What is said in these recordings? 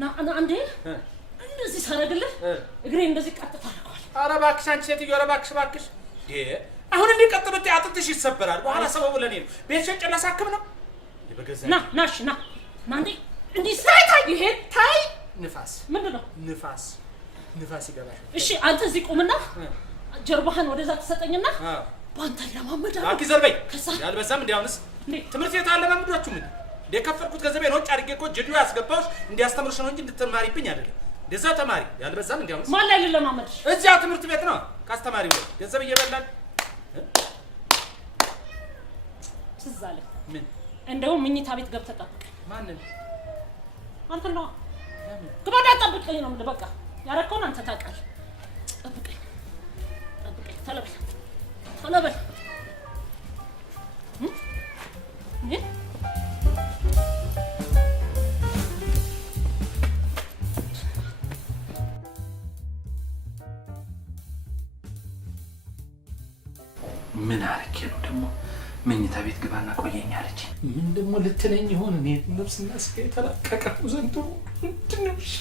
ና አንዴ እንደዚህ ሳረግልህ እግሬ እንደዚህ ቀጥታ አድርጓል። ኧረ እባክሽ አንቺ ሴትዮ ኧረ እባክሽ አሁን እንዴ ቀጥ ብትይ አጥንትሽ ይሰበራል። በኋላ ሰበቡ ለኔ ነው። ቤት ሸጬ ላሳክም ነው በገዛ ና አንዴ እንዲህ ሳይታይ ይሄ ታይ ንፋስ ምንድነው ንፋስ ይገባል። እሺ አንተ እዚህ ቁምና ጀርባህን ወደዛ ተሰጠኝና ባንተ ለማመዳው አኪ ዘርበይ ያልበዛም እንዲያውንስ ትምህርት ቤት አለ ማምዷችሁ ምን ደከፈርኩት ገንዘቤን ወጭ አድርጌ እኮ ጅዱ ያስገባውሽ እንዲያስተምርሽ ነው እንጂ እንድትማሪብኝ አይደለም። እንደዛ ተማሪ ያልበዛም እንዲያውንስ ማን ላይ ለማመድሽ እዚያ ትምህርት ቤት ነው ካስተማሪው ላይ ገንዘብ እየበላን ትዛለ ምን እንደው ምኝታ ቤት ገብተህ ጠብቀኝ። ማንን? አንተ ነው ግባዳ ጠብቀኝ ነው የምልህ። በቃ ያረከውን አንተ ታውቃለህ። ጠብቀኝ ተለበል ምን አርኬ ነው ደግሞ መኝታ ቤት ግባና ቆየኝ አለች። ምን ደግሞ ልትለኝ ይሆን? እኔ ነፍስና ስጋ የተላቀቀው ዘንዶ ትንሽ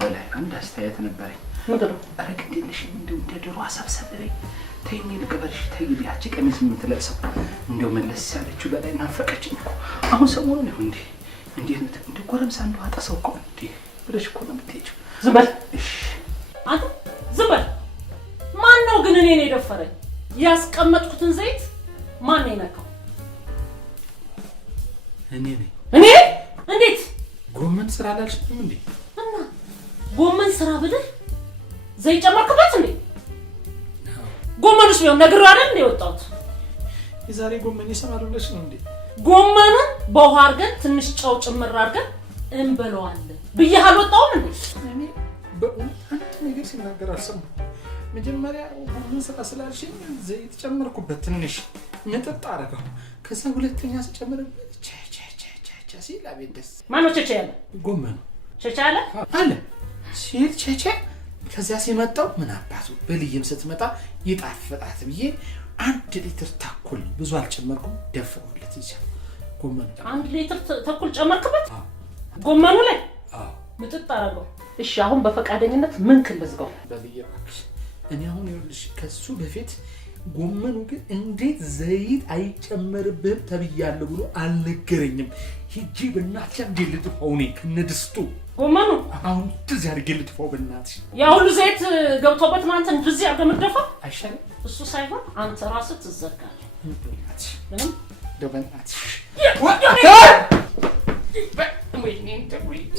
በላይ አንድ አስተያየት ነበረኝ። ምንድነው? ኧረ ግዴለሽም እንደው እንደ ድሮ አሳብሰብ በይ ተይኝ ልቀበልሽ ተይ ያቺ ቀሚስ የምትለብሰው እንደው መለስ ያለችው በላይ ናፈቀችኝ እኮ አሁን ሰሞኑን ነው እንዴ እንደ ጎረምሳ እንደው አጣሰው እኮ እንዴ ብለሽ እኮ ነው የምትሄጂው። ዝም በል እሺ አንተ ዝም በል። ማን ነው ግን እኔን የደፈረኝ? ያስቀመጥኩትን ዘይት ማን ነው የነካው? እኔ ነኝ። እኔ እንዴት ጎመን ስራ አላልሽም እንዴ? እና ጎመን ስራ ብለህ ዘይት ጨመርክበት እንዴ? ጎመኑስ ቢሆን ነግሬው አይደል እንደ ወጣሁት። የዛሬ ጎመን ይሰማል ብለሽ ነው እንዴ? ጎመኑን በውሃ አድርገን ትንሽ ጨው ጭምር አድርገን እንበለዋለን ብዬሽ አልወጣሁም እንዴ? እኔ በእውነት አንድ ነገር ሲናገር አልሰማሁም። መጀመሪያ ጎመን ስራ ስላልሽኝ ዘይት ጨመርኩበት ትንሽ ንጥጥ አደረገው። ከዛ ሁለተኛ ስጨምርበት ቻ ሲል አቤት ደስ ማነው ቸቸ ያለ? ጎመኑ ቸቸ ያለ አለ ሲል ቸቸ ከዚያ ሲመጣው ምን አባቱ በልይም ስትመጣ ይጣፍጣት ብዬ 1 ሊትር ተኩል ብዙ አልጨመርኩም ደፈውለት እዚህ ጎመኑ 1 ሊትር ተኩል ጨመርክበት ጎመኑ ላይ ምጥጥ አደረገው። እሺ አሁን በፈቃደኝነት ምን ክልዝጋው? በልዬ እባክሽ እኔ አሁን ይኸውልሽ ከሱ በፊት ጎመኑ ግን እንዴት ዘይት አይጨመርብህም ተብያለሁ ብሎ አልነገረኝም። ሂጂ በእናትሽ እንዴ ልጥፋው እኔ ከነድስቱ ጎመኑ አሁን እንደዚህ አድርጌ ልጥፋው በእናትሽ። ያ ሁሉ ዘይት ገብቶበት ነው አንተ እንደዚህ አድርገህ የምትደፋው? አይሻልም? እሱ ሳይሆን አንተ ራስህ ትዘጋለህ። በእናትሽ ምንም በእናትሽ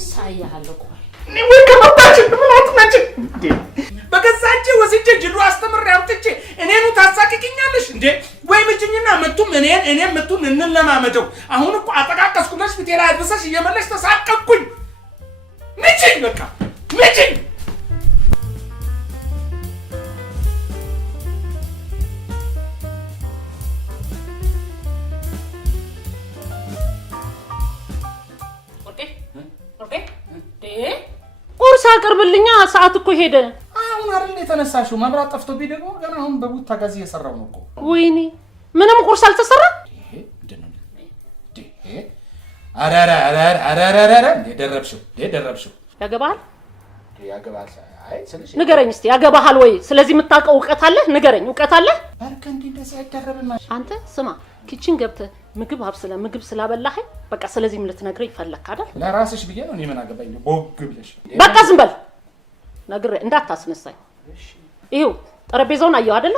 ሳያለሁ ቆይ እኔ ወይ ከመጣች ምናት ነች እንዴ? በገዛቼ ወስጄ ጅሉ አስተምሬ አምጥቼ እኔኑ ታሳቅቂኛለሽ እንዴ? ወይ ምጭኝና መቱም እኔም መቱን እንለማመደው። አሁን እኮ አጠቃቀስኩልሽ ፍቴራ አድርሰሽ እየመለሽ ተሳቀቅኩኝ። ምጭኝ በቃ ምጭኝ። ቁርስ አቅርብልኛ ሰዓት እኮ ሄደ። አሁን አይደል የተነሳሽው? መብራት ጠፍቶብኝ ደግሞ ገና አሁን በቡታ ጋዝ እየሰራው ነው እኮ። ወይኔ ምንም ቁርስ አልተሰራ? አራራራራራራ ደረብሽው ያገባሃል? ያገባል። አይ ስለሽ ንገረኝ እስቲ ያገባሃል ወይ? ስለዚህ የምታውቀው እውቀት አለ? ንገረኝ። እውቀት አለ? ባርከንዲ እንደዚህ አይደረብም። አንተ ስማ ኪችን ገብተህ ምግብ አብስለ ምግብ ስላበላኸኝ በቃ ስለዚህ ምን ልትነግረኝ ፈለክ አይደል? ለራስሽ ብዬ ነው። እኔ ምን አገባኝ? ቦግ ብለሽ በቃ ዝም በል። ነግሬህ እንዳታስነሳኝ። ይኸው ጠረጴዛውን አየው አይደለ?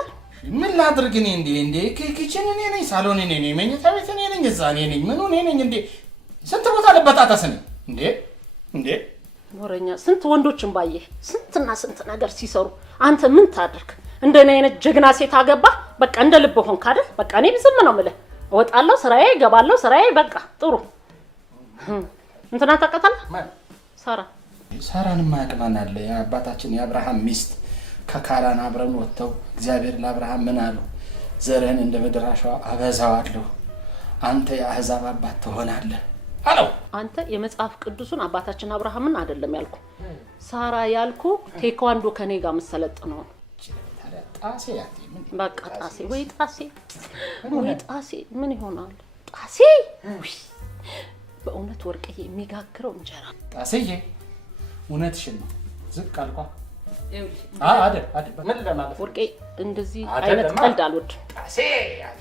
ምን ላድርግ እኔ እንዴ ኪችን እኔ ነኝ፣ ሳሎን እኔ ነኝ፣ መኝታ ቤት እኔ ነኝ፣ እዛ እኔ ነኝ፣ ምን እኔ ነኝ እንዴ? ስንት ቦታ ልበጣጣስኝ እንዴ? ወረኛ ስንት ወንዶችን ባየህ ስንትና ስንት ነገር ሲሰሩ አንተ ምን ታድርግ? እንደኔ አይነት ጀግና ሴት አገባ በቃ እንደ ልብ ሆንክ አይደል? በቃ እኔ ዝም ነው የምልህ። እወጣለሁ ስራዬ፣ እገባለሁ ስራዬ። በቃ ጥሩ እንትና ታውቃታለህ? ሳራን ማያውቅ አለ? የአባታችን የአብርሃም ሚስት ከካራን አብረን ወጥተው እግዚአብሔር ለአብርሃም ምን አለው? ዘርህን እንደ ምድር አሸዋ አበዛዋለሁ፣ አንተ የአሕዛብ አባት ትሆናለህ አለው። አንተ የመጽሐፍ ቅዱሱን አባታችን አብርሃምን አይደለም ያልኩ ሳራ ያልኩ ቴኳንዶ ከኔ ጋር መሰለጥነው ጣሴ ያቴ ምን በቃ ጣሴ ወይ ጣሴ ምን ይሆናል ጣሴ በእውነት ወርቅዬ የሚጋግረው እንጀራ ጣሴዬ እውነትሽን ነው ዝቅ አልኳ አይደል ምን ለማለት ወርቄ እንደዚህ አይነት ቀልድ አልወድም ጣሴ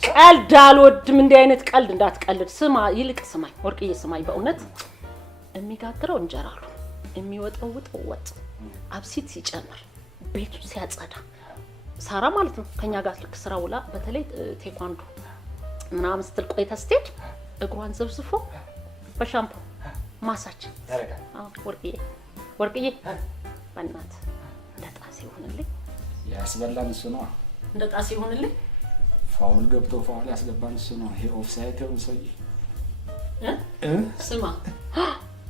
ቀልድ አልወድም እንዲህ አይነት ቀልድ እንዳትቀልድ ስማ ይልቅ ስማኝ ወርቅዬ ስማኝ በእውነት የሚጋግረው እንጀራ አሉ የሚወጣው ወጥ አብሲት ሲጨምር ቤቱ ሲያጸዳ ሳራ ማለት ነው ከኛ ጋር ልክ ስራ ውላ በተለይ ቴኳንዶ ምናምን ስትል ቆይታ ስትሄድ እግሯን ዘብዝፎ በሻምፖ ማሳጅ ያረጋል ወርቅዬ በእናት እንደ ጣሴ ይሆንልኝ ያስበላን እሱ ነው እንደ ጣሴ ይሆንልኝ ፋውል ገብቶ ፋውል ያስገባን እሱ ነው ይሄ ኦፍሳይድ ነው ሰውዬ ስማ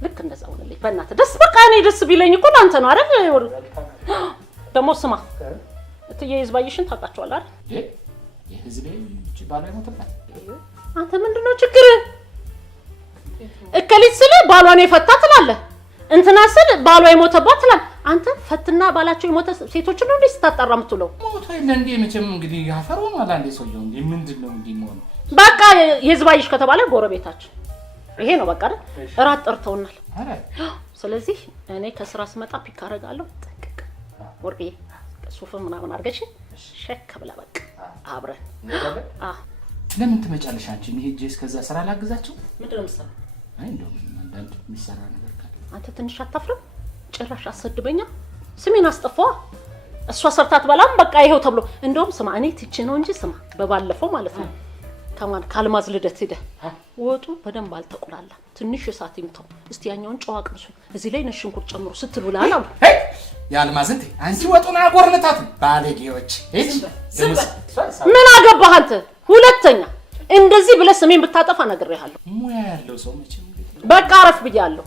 ልክ እንደዛ ሆነልኝ በእናት ደስ በቃ እኔ ደስ ቢለኝ እኮ አንተ ነው አይደል ደሞ ስማ እትዬ ህዝባይሽን ታውቃቸዋል አይደል የህዝቤ ባላይ ሞተባት አንተ ምንድነው ችግር እከሊት ስለ ባሏን የፈታ ትላለህ እንትና ስለ ባሏ የሞተባት ትላለህ አንተ ፈትና ባላቸው የሞተ ሴቶች ነው እንዴ ስታጣራ የምትለው ሞቶ እንዴ መቼም እንግዲህ ያፈሩ ነው አላንዴ ሰውየው እንዴ ምንድነው እንዴ ሞን በቃ የህዝባይሽ ከተባለ ጎረቤታች ይሄ ነው በቃ እራት ጠርተውናል አረ ስለዚህ እኔ ከስራ ስመጣ ፒክ አደርጋለሁ ጠንቀቅ ወርቅዬ ሱፍ ምናምን አድርገሽ ሸክ ብላ በቃ አብረን ለምን ትመጫለሽ አንቺ ይሄ ጄስ ከዛ ስራ ላግዛቸው ምንድነው የምትሰራው አይ እንደው አንዳንድ የሚሰራ ነገር ካለ አንተ ትንሽ አታፍርም ጭራሽ አሰድበኛ ስሜን አስጠፋው እሷ ሰርታት በላም በቃ ይሄው ተብሎ እንደውም ስማ እኔ ትቼ ነው እንጂ ስማ በባለፈው ማለት ነው ከማን ካልማዝ ልደት ሄደ ወጡ በደንብ አልተቆላላ ትንሽ እሳት ይምተው እስቲ ያኛውን ጨዋ ቅርሱ እዚህ ላይ ነሽንኩር ጨምሮ ስትሉላል አሉ ያልማዝንቴ አንቺ ወጡና ጎርነታት ባለጌዎች ምን አገባህ አንተ ሁለተኛ እንደዚህ ብለህ ስሜን ብታጠፋ ነግሬሃለሁ ሙያ ያለው ሰው መቼም በቃ አረፍ ብያለሁ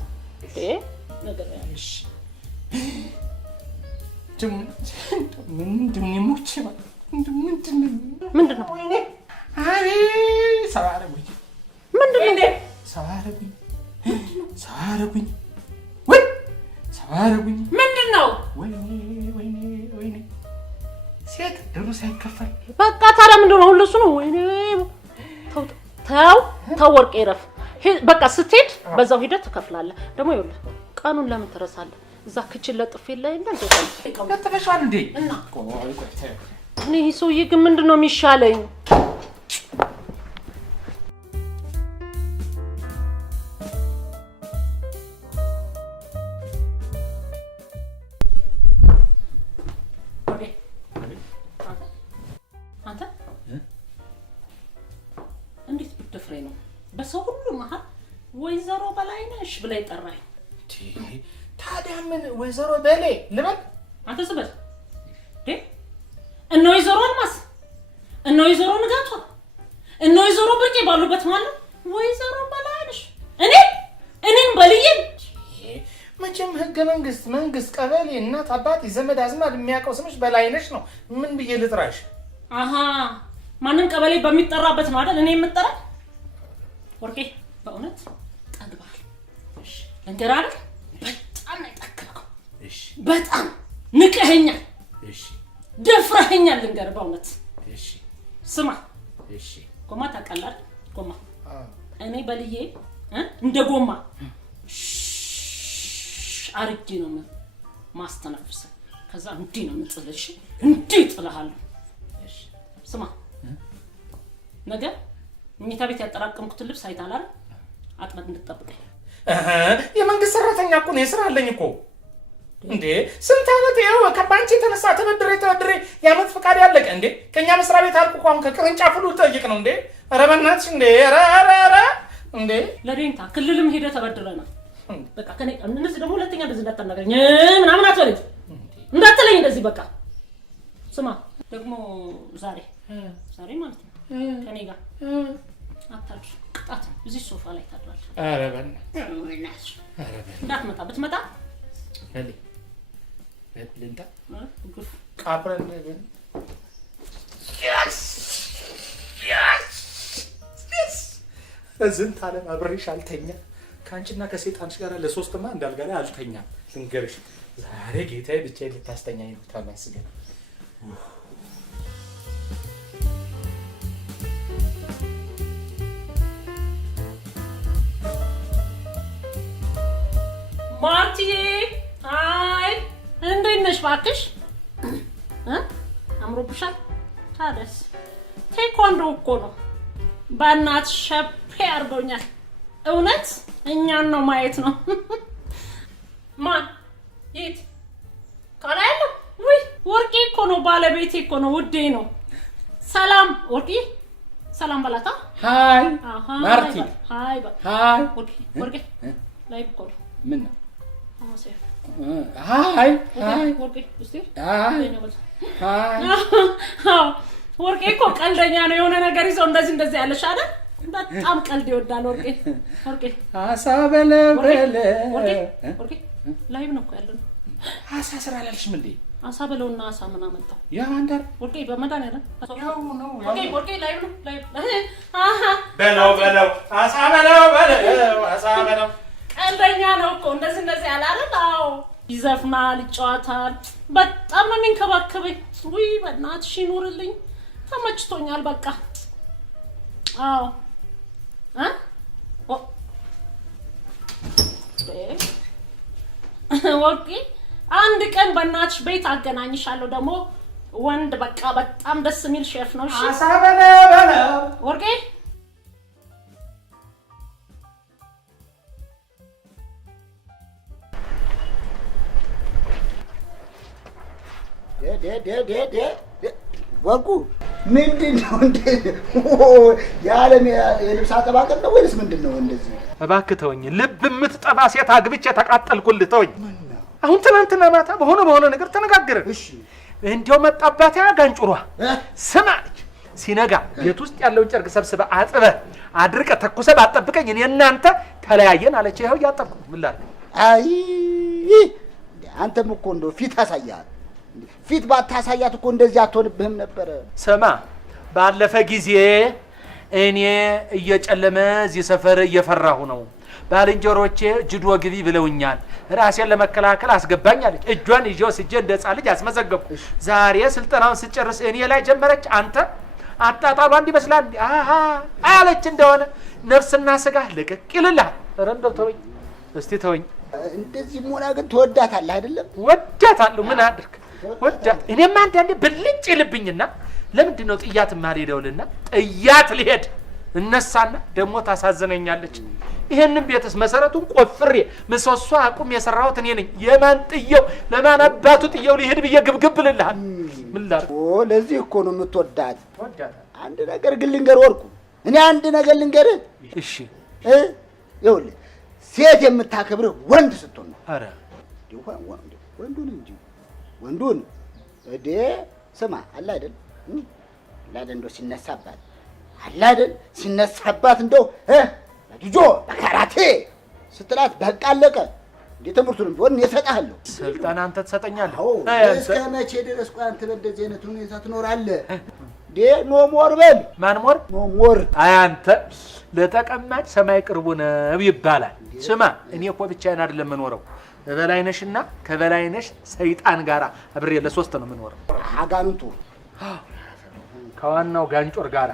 ነግሬሃለሁ ምንድነው አይ ሰባረጉኝ ምንድነው ሰባረጉኝ ወይ ሰባረጉኝ ምንድነው ወይኔ ሴት ደሩ ሳይከፈል በቃ ታዲያ ምንድነው ሁሉ እሱ ነው ወይኔ ተው ወርቄ ረፍ በቃ ስትሄድ በዛው ሂደት ትከፍላለህ ደግሞ ይኸውልህ ቀኑን ለምን ትረሳለህ እዛ ክችን ለጥፍ የለ እንዴ ለጥፈሻል እንዴ እና እኔ ሰውዬ ግን ምንድነው የሚሻለኝ እንዴት ብትፍሬ ነው በሰው ሁሉ መሃል ወይዘሮ በላይነሽ ብላ ይጠራኝ ታዲያ ምን ወይዘሮ በሌ ልበል አንተ ዝም በል እነ ወይዘሮ አልማዝ እነ ወይዘሮ ንጋቷ እነ ወይዘሮ ብርቄ ባሉበት ማለት ወይዘሮ በላይነሽ እኔን በልዬ መቼም ህገ መንግስት ቀበሌ እናት አባት ዘመድ አዝማድ የሚያውቀው ስምሽ በላይነሽ ነው ምን ብዬ ልጥራሽ አሃ ማንን ቀበሌ በሚጠራበት ነው አይደል እኔ የምጠራ ወርቄ በእውነት ጠግባል እሺ እንጀራ አይደል በጣም አይጠግበው እሺ በጣም ንቀኸኛል እሺ ደፍረኸኛል ልንገር በእውነት እሺ ስማ እሺ ጎማ ታውቃለህ ጎማ እኔ በልዬ እንደ ጎማ አርጌ ነው ማስተነፍሰ ከዛ እንዲህ ነው የምጥልሽ እንዲህ ጥለሃለሁ እሺ ስማ ነገ ምኝታ ቤት ያጠራቀምኩት ልብስ አይታል አይደል አጥበት እንድትጠብቀኝ የመንግስት ሰራተኛ እኮ ነው የስራ አለኝ እኮ እንዴ ስንት አመት ይኸው ከባንቺ ተነሳ ተበድሬ ያመት ፍቃድ ያለቀ እንዴ ከኛ መስሪያ ቤት አልኩ እንኳን ከቅርንጫፍ ሁሉ ጠይቅ ነው እንዴ ኧረ በእናትሽ እንዴ ኧረ እንዴ ለዴንታ ክልልም ሄደ ተበድረና በቃ ከኔ እነዚህ ደግሞ ሁለተኛ እንደዚህ እንዳታናገረኝ ምናምን አትበለኝ እንዳትለኝ እንደዚህ በቃ ስማ ደግሞ ዛሬ ማለት ነው ከኔ ጋር አታድር ቅጣት እዚህ ሶፋ ላይ ታድራለህ ኧረ በእናትሽ እንዳትመጣ ብትመጣ ልንታ ጉፍ አብረን እዝንት ዓለም አብሬሽ አልተኛ ከአንቺና ከሰይጣንሽ ጋር ለሶስትማ እንዳልጋ ላይ አልተኛም። ልንገርሽ ዛሬ ጌታዬ ብቻዬን ልታስተኛኝ ነው። ተመስገን። ማርቲዬ አይ እንዴት ነሽ እባክሽ? አምሮብሻል። ታዲያስ ቴኳንዶ እኮ ነው። በእናትሽ ሸፔ አድርጎኛል። እውነት እኛን ነው ማየት ነው። ማን የት ከላይ ያለው? ውይ ወርቄ እኮ ነው፣ ባለቤቴ እኮ ነው፣ ውዴ ነው። ሰላም ወርቄ፣ ሰላም በላታ። ሃይ ማርቲ። ሃይ ሃይ ወርቄ ላይ እኮ ነው። ምን ነው? ሃይ ሃይ ወርቄ እስቲ ሃይ ወርቄ እኮ ቀልደኛ ነው። የሆነ ነገር ይዞ እንደዚህ ያለሽ አይደል? በጣም ቀልድ ይወዳል ወርቄ። አሳ በለበለ ወርቄ ላይቭ ነው እኮ ያለነው። አሳ ስራ አላልሽም እንዴ? አሳ በለውና አሳ ምን አመጣው? ያ አንደር ወርቄ በመድኃኒዓለም ነው። ወርቄ ላይቭ ነው ላይቭ። በለው አሳ በለው አሳ በለው። ቀልደኛ ነው እኮ እንደዚህ ያለ አይደል? አዎ ይዘፍናል፣ ይጫወታል። በጣም ነው የሚንከባከበኝ። ውይ በእናትሽ ይኑርልኝ። ተመችቶኛል በቃ። አዎ ወርቄ አንድ ቀን በእናትሽ ቤት አገናኝሻለሁ። ደግሞ ወንድ በቃ በጣም ደስ የሚል ሼፍ ነው። እሺ አሳ በለው ወርቄ። ወርቁ ምንድን ነው እንዴ? የዓለም የልብስ አጠባ ቀን ነው ወይስ ምንድን ነው እንደዚህ? እባክህ ተወኝ። ልብ የምትጠባ ሴት አግብቼ ተቃጠልኩልህ። ተወኝ። አሁን ትናንትና ማታ በሆነ ነገር ተነጋገርን። እሺ እንዲያው መጣባት ጋንጩሯ ስማ አለች። ሲነጋ ቤት ውስጥ ያለውን ጨርቅ ሰብስበህ አጥበህ አድርቀህ ተኩሰህ ባትጠብቀኝ እኔ እናንተ ተለያየን አለች። ይኸው እያጠብኩ ምን ላድርግ? አይ አንተም እኮ እንደው ፊት አሳያት። ፊት ባታሳያት እኮ እንደዚህ አትሆንብህም ነበረ። ስማ ባለፈ ጊዜ እኔ እየጨለመ እዚህ ሰፈር እየፈራሁ ነው። ባልንጀሮቼ ጅዶ ግቢ ብለውኛል። ራሴን ለመከላከል አስገባኝ አለች። እጇን ይዤ ወስጄ እንደ ሕፃን ልጅ አስመዘገብኩ። ዛሬ ስልጠናውን ስጨርስ እኔ ላይ ጀመረች። አንተ አጣጣሉ አንድ ይመስላል አሃ አለች። እንደሆነ ነፍስና ስጋ ልቅቅ ይልልሃል። ኧረ እንደው ተወኝ እስቲ ተወኝ። እንደዚህ ሞላ ግን ትወዳታለህ አይደለም? ወዳታለሁ። ምን አድርግ ወዳት። እኔማ አንዳንዴ ብልጭ ይልብኝና ለምንድን ነው ጥያት ማልሄደውልና ጥያት ልሄድ እነሳና ደግሞ ታሳዝነኛለች። ይሄንን ቤትስ መሰረቱን ቆፍሬ ምሰሶ አቁም የሰራሁት እኔ ነኝ። የማን ጥየው ለማን አባቱ ጥየው ሊሄድ ብዬ ግብግብ ልልሃል። ምን ላድርግ? ለዚህ እኮ ነው የምትወዳት። አንድ ነገር ግን ልንገር ወርቁ፣ እኔ አንድ ነገር ልንገርህ። እሺ ይኸውልህ ሴት የምታከብርህ ወንድ ስትሆን ነው። ኧረ ወንዱን እንጂ ወንዱን እዴ ስማ አለ አይደል እንደው ሲነሳባት እንደው ልጆ በካራቴ ስትላት በቃ አለቀ። እንዴ ትምህርቱንም ቢሆን እሰጥሃለሁ። ስልጠና አንተ ትሰጠኛለህ? እስከ መቼ ድረስ ቆይ አንተ በእንደዚህ አይነት ሁኔታ ትኖራለህ? ኖ ሞር በል። ማን ሞር? ኖ ሞር። አይ አንተ ለተቀማጭ ሰማይ ቅርቡ ነው ይባላል። ስማ እኔ እኮ ብቻዬን አይደለም የምኖረው። በበላይነሽና ከበላይነሽ ሰይጣን ጋር አብሬ ለሶስት ነው የምኖረው። አጋንንቱ ከዋናው ጋንጮር ጋር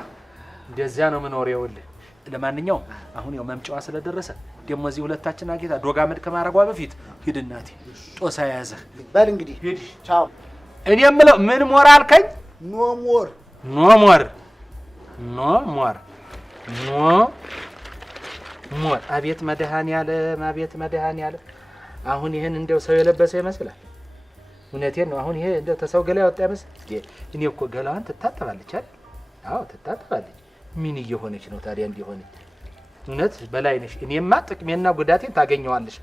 እንደዚያ ነው የምኖረው። ይኸውልህ ለማንኛውም አሁን ያው መምጫዋ ስለደረሰ ደግሞ እዚህ ሁለታችን አጌታ ዶጋ መድ ከማረጓ በፊት ሂድ እናቴ ጦሳ ያዘህ በል እንግዲህ ሂድ። ቻው። እኔ የምለው ምን ሞር አልከኝ? ኖ ሞር አቤት መድኃኒዓለም አቤት መድኃኒዓለም። አሁን ይሄን እንደው ሰው የለበሰው ይመስላል። እውነቴን ነው። አሁን ይሄ እንደው ተሰው ገላ ያወጣ ይመስል። እኔ እኮ ገላዋን ትታጠባለች አይደል? አዎ ትታጠባለች። ምን እየሆነች ነው ታዲያ እንዲሆነች? እውነት በላይነሽ እኔማ ጥቅሜና ጉዳቴን ታገኘዋለሽ።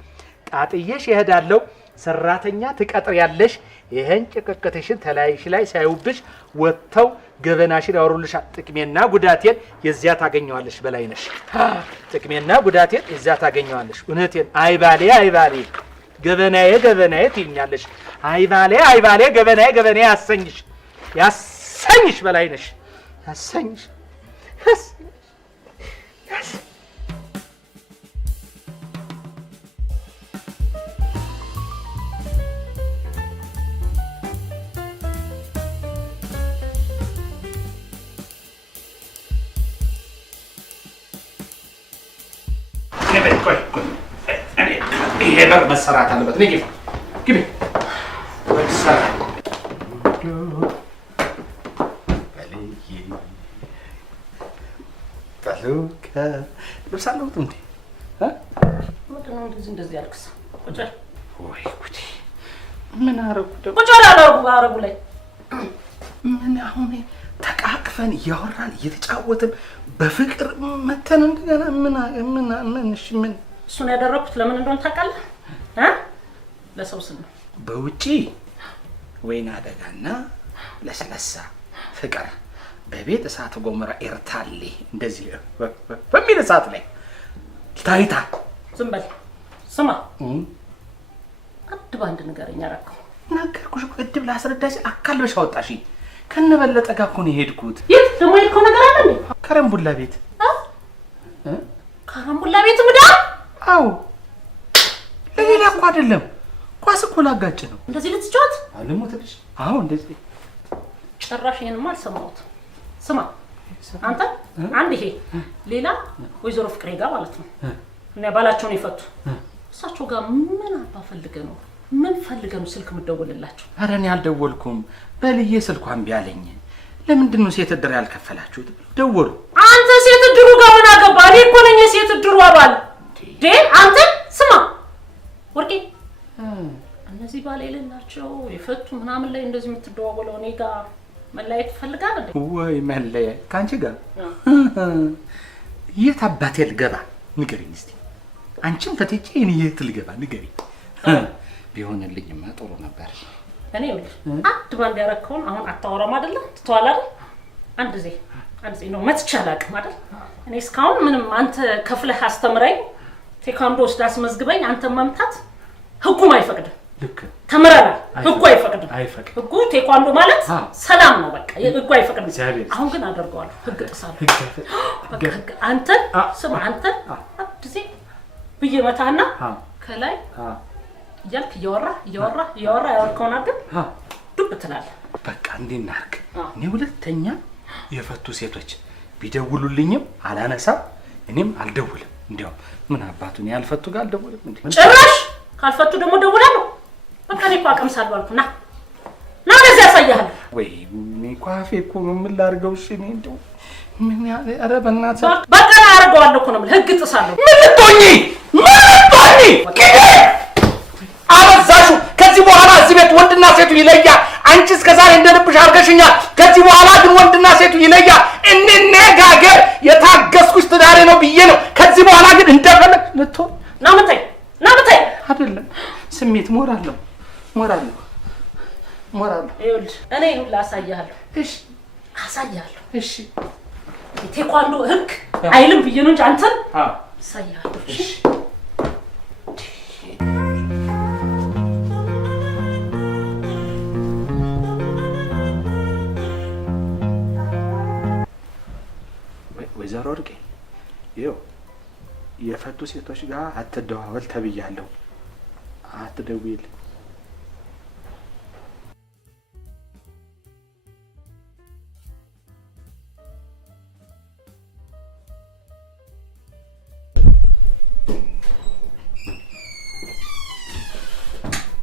ጣጥዬሽ ይሄዳለው ሰራተኛ ትቀጥሪያለሽ። ይሄን ጭቅቅትሽን ተላይሽ ላይ ሳይውብሽ ወጥተው ገበናሽን ያወሩልሻል። ጥቅሜና ጉዳቴን የዚያ ታገኘዋለሽ በላይነሽ። ጥቅሜና ጉዳቴን የዚያ ታገኘዋለሽ። እውነቴን አይባሌ ገበናዬ ትይኛለሽ። አይባሌ ገበናዬ ያሰኝሽ በላይነሽ ያሰኝሽ። ይሄ በር መሰራት አለበት። ነይ ግቢ መሰራት ልብስ አለሁት እንዴ? ምንድን ነው እንደዚህ ያልክስ? ቁጭ ወይ ጉዴ! ምን አደረጉ ደግሞ? ቁጭ አረቡ ላይ ምን አሁን ተቃቅፈን እያወራን እየተጫወትን በፍቅር መተን እንደገና ምን እሱን ያደረኩት ለምን እንደሆነ ታውቃለህ? ለሰው ስል ነው። በውጪ ወይን አደጋና ለስለሳ ፍቅር በቤት እሳት ጎመራ ኤርታሌ እንደዚህ በሚል እሳት ላይ ታይታ ዝም በል ስማ። አንድ ባንድ ንገረኝ። አደረከው ነገርኩሽ እኮ እድብ ላስረዳሽ አካልበሽ አወጣሽ። ከነበለጠ ጋር እኮ ነው የሄድኩት። የት ደግሞ የሄድከው ነገር አለ እንዴ? ከረምቡላ ቤት ከረምቡላ ቤት ምዳ? አዎ ለሌላ እኮ አይደለም። ኳስ እኮ ላጋጭ ነው። እንደዚህ ልትጫወት አልሞትልሽ? አዎ እንደዚህ። ጭራሽ ይሄንማ አልሰማሁትም። ስማ አንተ አንድ ይሄ ሌላ ወይዘሮ ፍቅሬ ጋር ማለት ነው እና ባላቸውን ይፈቱ። እሳቸው ጋር ምን አባ ፈልገህ ነው? ምን ፈልገህ ነው ስልክ የምትደውልላቸው? ኧረ እኔ አልደወልኩም። በልዬ ስልኳን ቢያለኝ ለምንድን ነው ሴት እድር ያልከፈላችሁት? ደወሉ። አንተ ሴት እድሩ ጋር ምን አገባህ? እኔ እኮ ነኝ የሴት እድሩ አባል። አንተ ስማ ወርቄ፣ እነዚህ ባል የሌላቸው የፈቱ ምናምን ላይ እንደዚህ የምትደዋወለው እኔ ጋር መለያየት ትፈልጋለህ እንዴ? ወይ መለያየት ከአንቺ ጋር? የት አባቴ ልገባ ንገሪኝ እስቲ። አንቺም ፈትቼ እኔ የት ልገባ ንገሪኝ። ቢሆንልኝማ ጥሩ ነበር። እኔ ይኸውልህ አንድ ባንድ ያረከውን አሁን አታወራም አይደለ? ትተዋል አይደል? አንድ ዜ ነው መትቼ አላውቅም አይደል? እኔ እስካሁን ምንም አንተ ከፍለህ አስተምረኝ ቴኳንዶ ወስዳ አስመዝግበኝ አንተ መምታት ህጉም አይፈቅድም። ልክ ተምረናል። ህጉ አይፈቅድም። ህጉ ቴኳንዶ ማለት ሰላም ነው። በቃ ህጉ አይፈቅድም። አሁን ግን አደርገዋለሁ። ህግ ጥሳለሁ። ህግ አንተ ስማ አንተ አንድ ዜ ብዬ መታህና ከላይ እያልክ እያወራ ያወርከውን አድርግ ዱብ ትላለህ። በቃ እንዴት እናድርግ? እኔ ሁለተኛ የፈቱ ሴቶች ቢደውሉልኝም አላነሳም፣ እኔም አልደውልም። እንዲያው ምን አባቱን ያልፈቱ ጋር አልደውልም እንዴ? ጭራሽ ካልፈቱ ደግሞ ደውላለሁ። በቃ እኔ እኮ አቀምሳለሁ አልኩ። ና ለዚህ ያሳያለሁ። ወይ እኔ እኮ አፌ እኮ ምን ላድርገው? እሺ እኔ እንደው ምን ኧረ በእናትህ በቃ አደርገዋለሁ እኮ ነው የምልህ። ህግ ጥሳለሁ። ምን ልትሆኚ አበዛሹ። ከዚህ በኋላ እዚህ ቤት ወንድና ሴቱ ይለያል። አንቺ እስከ ዛሬ እንደልብሽ አድርገሽኛል። ከዚህ በኋላ ግን ወንድና ሴቱ ይለያል። እንነጋገር። የታገስኩሽ ትዳሬ ነው ብዬ ነው። ከዚህ በኋላ ግን እንደፈለግ ልትሆን ናምታይ አይደለም። ስሜት ሞራለሁ። ይኸውልህ እኔ ሁላ አሳያለሁ። እሺ አሳያለሁ። እሺ ቴኳንዶ ህግ አይልም ብዬ ነው እንጂ አንተን አሳያለሁ። እሺ ወይዘሮ ወርቄ ይኸው የፈቱ ሴቶች ጋር አትደዋወል ተብያለሁ። አትደውይልኝ።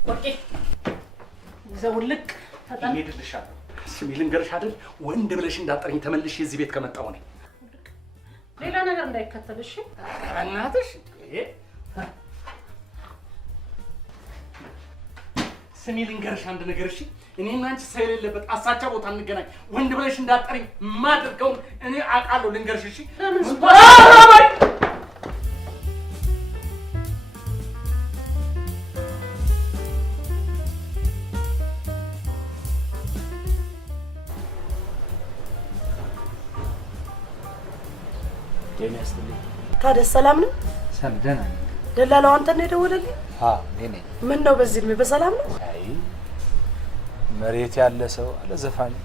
ወርቄ ዘውልቅ ፈጣን ሄድልሻለሁ። ስሚ ልንገርሽ አይደል ወንድ ብለሽ እንዳጠረኝ ተመልሼ እዚህ ቤት ከመጣሁ ነኝ። ሌላ ነገር እንዳይከተል እሺ? እናትሽ ስሚ ልንገርሽ አንድ ነገር እሺ። እኔና አንቺ ሰው የሌለበት አሳቻ ቦታ እንገናኝ። ወንድ ብለሽ እንዳጠረኝ ማድርገውን እኔ አውቃለሁ። ልንገርሽ እሺ። ታዲያ ሰላም ነው? ሰላም ደህና ነኝ። ደላላው አንተ ነው የደወለልኝ? እኔ ነኝ። ምን ነው በዚህ እድሜ በሰላም ነው? አይ መሬት ያለ ሰው አለ ዘፋኝ።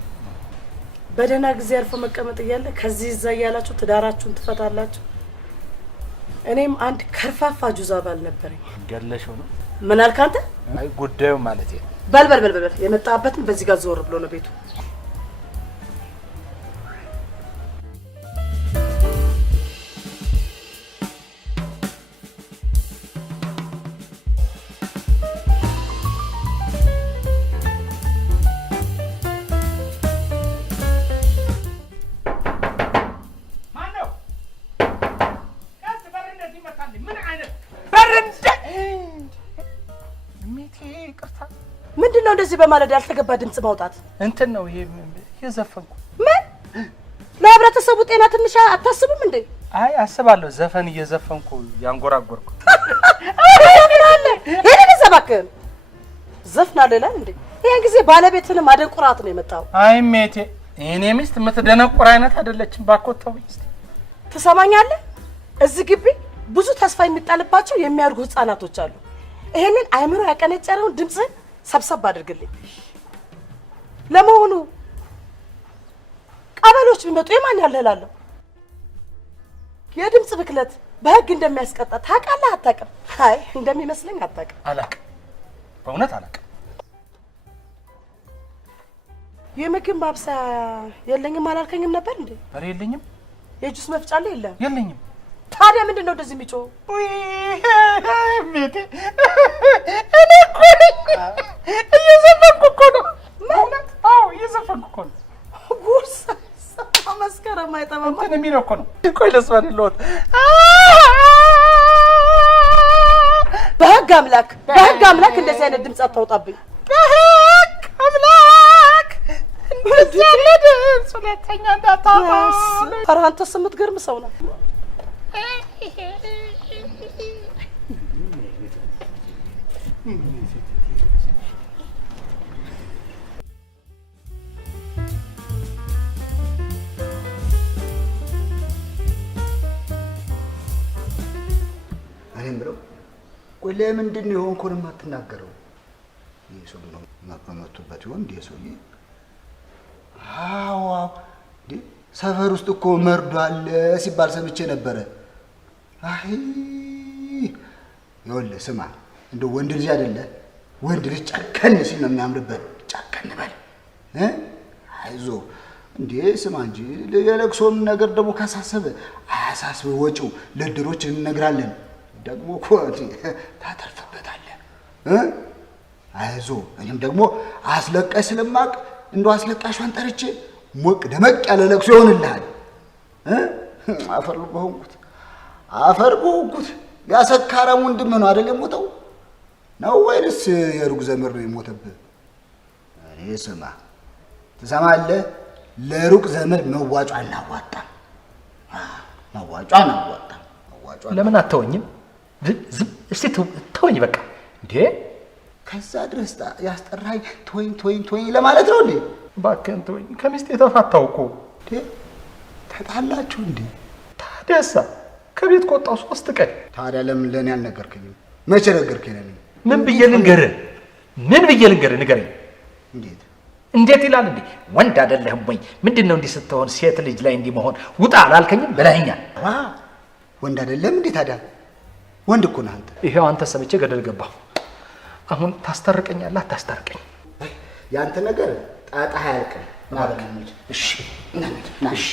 በደህና ጊዜ አልፎ መቀመጥ እያለ ከዚህ እዛ እያላችሁ ትዳራችሁን ትፈታላችሁ። እኔም አንድ ከርፋፋ ጁዛ ባል ነበረኝ። ገለሽው ነው? ምን አልክ አንተ? አይ ጉዳዩ ማለት ነው። በል የመጣበትን በዚህ ጋር ዞር ብሎ ነው ቤቱ። ምንድነው እንደዚህ በማለዳ ያልተገባ ድምጽ ማውጣት? እንትን ነው ይሄ የዘፈንኩ። ምን ለህብረተሰቡ ጤና ትንሽ አታስቡም እንዴ? አይ አስባለሁ። ዘፈን እየዘፈንኩ ያንጎራጎርኩ። ይሄን ዘባከን ዘፍናለሁ ይላል እንዴ? ይሄን ጊዜ ባለቤትንም አደንቁራት ነው የመጣው። አይ ሜቴ እኔ ሚስት የምትደነቁር አይነት አይደለችም። ባኮታው ሚስት ትሰማኛለህ? እዚህ ግቢ ብዙ ተስፋ የሚጣልባቸው የሚያድጉ ህፃናቶች አሉ። ይሄንን አይምሮ ያቀነጨረውን ድምጽን ሰብሰብ አድርግልኝ። ለመሆኑ ቀበሎች ቢመጡ የማን ያለህላለሁ? የድምጽ ብክለት በህግ እንደሚያስቀጣ ታውቃለህ አታውቅም? አይ እንደሚመስለኝ አታውቅም። አላውቅም፣ በእውነት አላውቅም። የምግብ ማብሰያ የለኝም አላልከኝም ነበር እንዴ? ኧረ የለኝም። የጁስ መፍጫ አለ የለም? የለኝም። ታዲያ ምንድነው እንደዚህ የሚጮህ? ሜቴ እኔ እኮ እየዘፈንኩ እኮ ነው። በእውነት አዎ እየዘፈንኩ እኮ ነው። ጉርስ መስከረም አይጠባም እንትን የሚለው እኮ ነው። ቆይ ለስማን ለወጥ በህግ አምላክ እንደዚህ አይነት ድምጽ አታውጣብኝ። በህግ አምላክ እንደዚህ ያለ ድምጽ ሁለተኛ እንዳታውጣ። ኧረ አንተስ የምትገርም ሰው ነው። እኔም ብለው ቆይ ለምንድን ነው የሆንኩን የማትናገረው? ይሄ ሰው ነው ማቀመጡበት ይሆን እንዴ ሰውዬ? አዎ እንዴ ሰፈር ውስጥ እኮ መርዶ አለ ሲባል ሰምቼ ነበረ። አይ ይኸውልህ ስማ፣ እንደው ወንድ ልጅ አይደለ ወንድ ልጅ ጨከን ሲል ነው የሚያምርበት። ጨከን በል አይዞህ እንዴ ስማ እንጂ የለቅሶን ነገር ደግሞ ካሳሰበ አያሳስብ፣ ወጪው ለድሮች እንነግራለን። ደግሞ እኮ ታተርፍበታለህ። አይዞህ እኔም ደግሞ አስለቃሽ ስለማቅ እንደው አስለቃሿን ጠርቼ ሞቅ ደመቅ ያለ ለቅሶ ይሆንልሃል። አፈር በሆንኩት ያሰካራም ወንድም ነው አይደል የሞተው ነው ወይስ የሩቅ ዘመድ ነው የሞተብህ? እኔ ስማ ትሰማለህ፣ ለሩቅ ዘመድ መዋጮ አናዋጣም። መዋጮ አናዋጣም። ለምን አተወኝም? ዝም እስቲ ተወኝ በቃ። እንዴ ከዛ ድረስ ያስጠራኝ ተወኝ ለማለት ነው እንዴ? እባክህን ተወኝ። ከሚስቴ ተፋታው እኮ። እንዴ ተጣላችሁ እንዴ? ታዲያሳ ከቤት ከወጣሁ 3 ቀን። ታዲያ ለምን ለኔ አልነገርከኝም? መቼ ነገርከኝ? ምን ብዬ ልንገርህ? ንገረኝ። እንዴት ይላል እንዴ? ወንድ አይደለህም ወይ? ምንድነው እንዲህ ስትሆን ሴት ልጅ ላይ እንዲህ መሆን? ውጣ አላልከኝም? በላይኛል። ወንድ አይደለም እንዴ? ታዲያ ወንድ እኮ ነህ አንተ። ይሄው አንተ ሰምቼ ገደል ገባሁ። አሁን ታስታርቀኛለህ አታስታርቀኝ? ያንተ ነገር ጣጣ አያልቅም። እሺ እሺ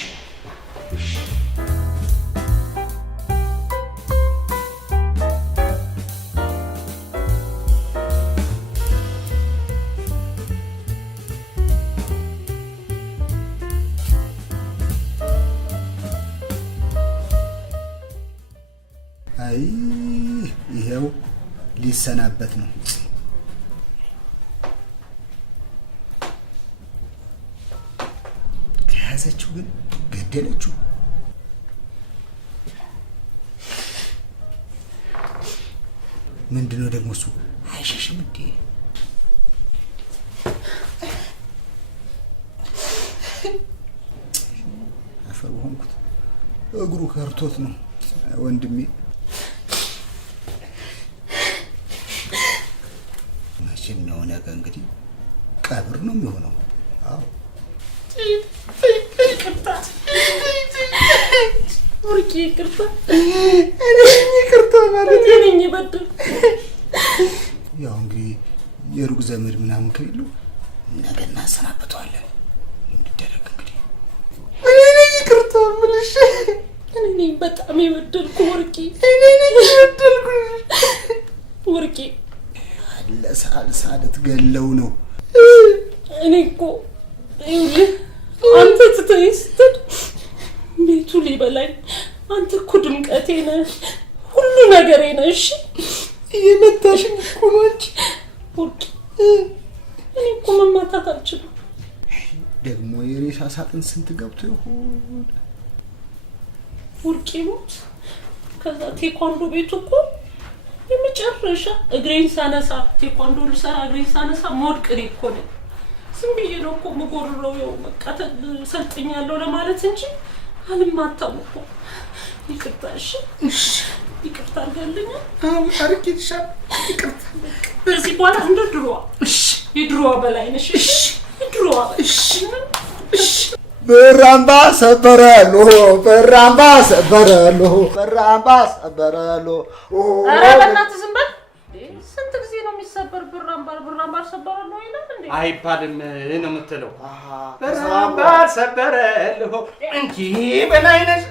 አይ ይሄው ሊሰናበት ነው። ከያዘችው ግን ገደለችው። ምንድነው ደግሞ እሱ? አይሸሽም እንዴ? አፈር ሆንኩት። እግሩ ከርቶት ነው ወንድሜ። መቼም ነው ነገ እንግዲህ ቀብር ነው የሚሆነው። አዎ ይቅርታ ማለት ያው እንግዲህ የሩቅ ዘመድ ምናምን ከሌሉ ነገ እናሰናብተዋለን። እንድደረግ እንግዲህ ይቅርታ ምልሽ እኔ በጣም የበደልኩ ወርቂ ለሳልሳ ልትገለው ነው። እኔ እኮ ይኸውልህ አንተ ትተኸኝ ስትሄድ ቤቱ ሊበላኝ። አንተ እኮ ድምቀቴ ነህ፣ ሁሉ ነገሬ ነህ። እሺ እየመታሽኝ እኮ ነው እንጂ ወርቂ እኔ እኮ መማታት አልችልም። ደግሞ የሬሳ ሳጥን ስንት ገብቶ ይሆን? ወርቄ ሞት። ከዛ ቴኳንዶ ቤቱ እኮ የመጨረሻ እግሬን ሳነሳ ቴኳንዶ ልሰራ እግሬን ሳነሳ ሞድቅ እኔ እኮ ነኝ። ዝም ብዬ ነው እኮ የምጎርረው። ያው በቃ ሰልጥኛለሁ ለማለት እንጂ አልማታም እኮ። ይቅርታ እሺ፣ ይቅርታ አድርጋለኛል። አርቂልሻል። ይቅርታ በዚህ በኋላ እንደ ድሮዋ የድሮዋ በላይ ነሽ። የድሮዋ በራምባ ሰበረሎ በራምባ ሰበረሎ በራምባ ሰበረሎ። ኧረ በእናትህ ዝም በል። ስንት ጊዜ ነው የሚሰበር? ብራምባ ሰበረሎ ይላል እንዴ? አይባልም ነው የምትለው። በራምባ ሰበረሎ እንጂ በላይነሽ